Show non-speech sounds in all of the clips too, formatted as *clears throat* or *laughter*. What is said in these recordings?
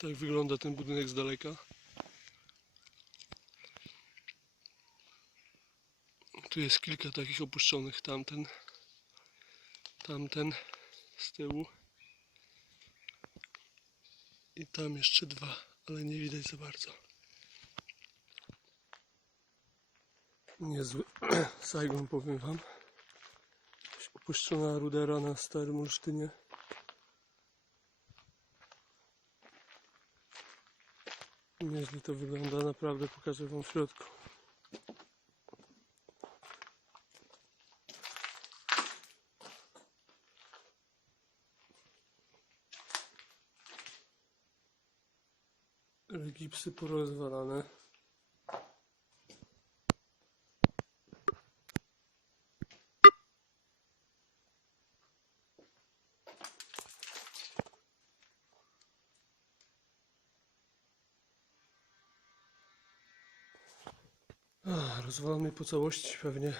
Tak wygląda ten budynek z daleka. Tu jest kilka takich opuszczonych. Tamten, tamten z tyłu. I tam jeszcze dwa, ale nie widać za bardzo. Niezły *clears throat* Saigon, powiem wam. Opuszczona rudera na starym Olsztynie. Nieźle to wygląda, naprawdę pokażę wam w środku. Gipsy porozwalane. Rozwalony po całości pewnie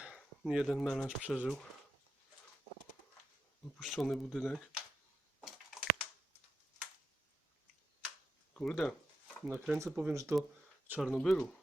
nie jeden melanż przeżył. Opuszczony budynek. Kurde, nakręcę powiem, że to w Czarnobylu.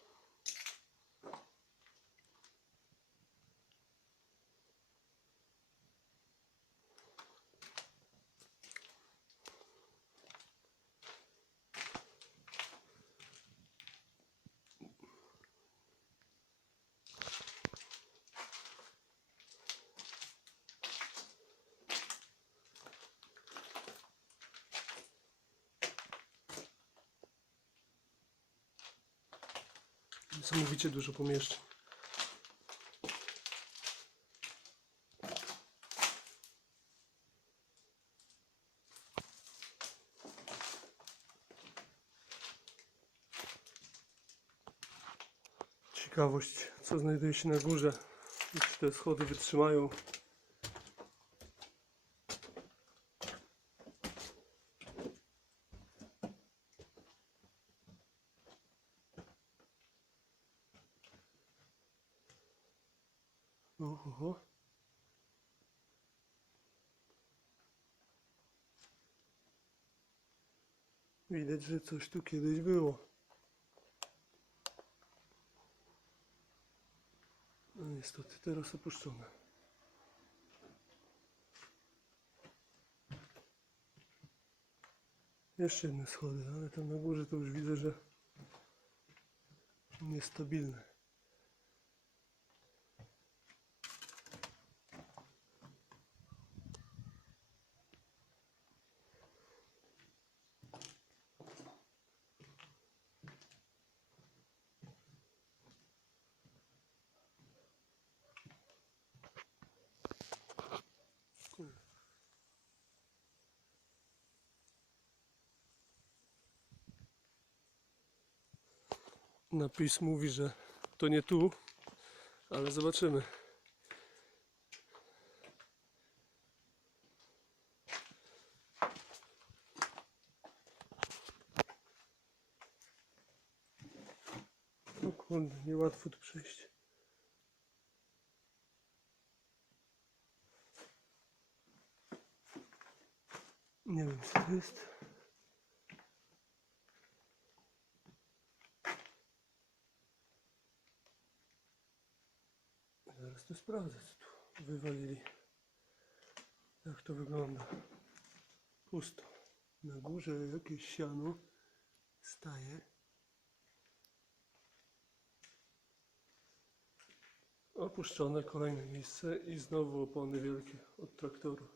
Niesamowicie dużo pomieszczeń. Ciekawość, co znajduje się na górze. i Czy te schody wytrzymają. Oho. Widać, że coś tu kiedyś było. No niestety, teraz opuszczone. Jeszcze jedne schody, ale tam na górze to już widzę, że niestabilne. Napis mówi, że to nie tu, ale zobaczymy. O kurde, niełatwo tu przejść. Nie wiem co to jest. To sprawdzę, co tu wywalili. Jak to wygląda. Pusto. Na górze jakieś siano staje. Opuszczone kolejne miejsce i znowu opony wielkie od traktoru.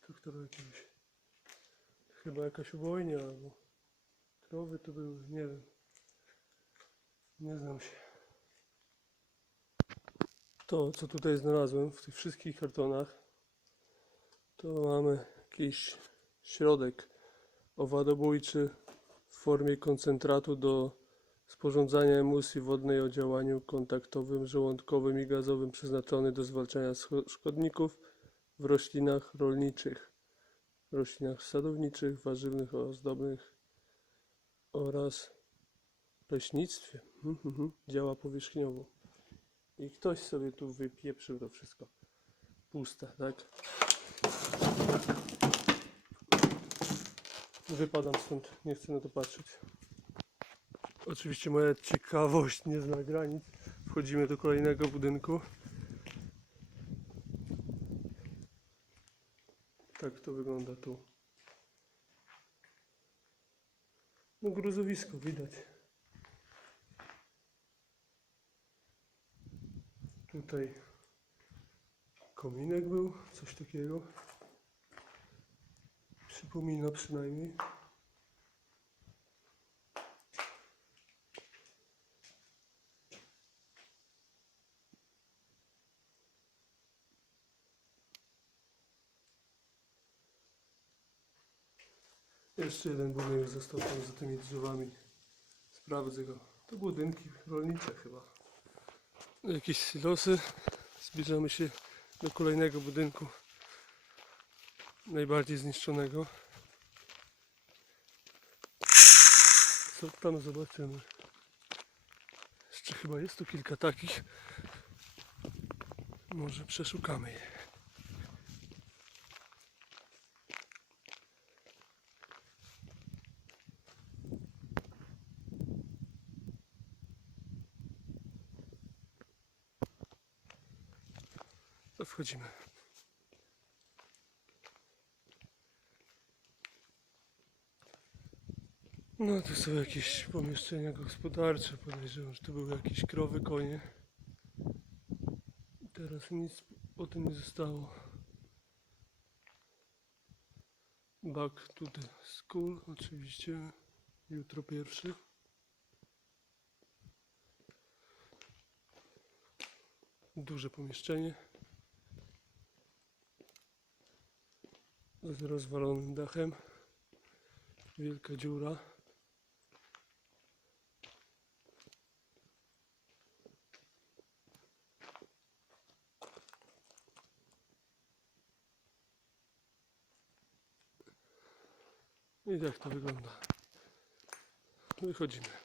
Traktoru jakiegoś. Chyba jakaś ubojnia albo krowy to były, nie wiem. Nie znam się. To, co tutaj znalazłem w tych wszystkich kartonach, to mamy jakiś środek owadobójczy w formie koncentratu do sporządzania emulsji wodnej o działaniu kontaktowym, żołądkowym i gazowym przeznaczony do zwalczania szkodników w roślinach rolniczych, roślinach sadowniczych, warzywnych, ozdobnych oraz leśnictwie. Mhm, mhm. Działa powierzchniowo. I ktoś sobie tu wypieprzył to wszystko. Puste, tak? wypadam stąd, nie chcę na to patrzeć. Oczywiście moja ciekawość nie zna granic. Wchodzimy do kolejnego budynku. Tak to wygląda tu. No gruzowisko widać. Tutaj kominek był, coś takiego. Przypomina przynajmniej. Jeszcze jeden budynek został tam za tymi drzewami. Sprawdzę go. To budynki rolnicze chyba. Jakieś silosy. Zbliżamy się do kolejnego budynku. Najbardziej zniszczonego. Co tam zobaczymy? Jeszcze chyba jest tu kilka takich. Może przeszukamy je. To wchodzimy. No tu są jakieś pomieszczenia gospodarcze. Podejrzewam, że to były jakieś krowy, konie. I teraz nic o tym nie zostało. Back to the school, oczywiście. Jutro pierwszy. Duże pomieszczenie. Z rozwalonym dachem. Wielka dziura. I tak to wygląda. Wychodzimy.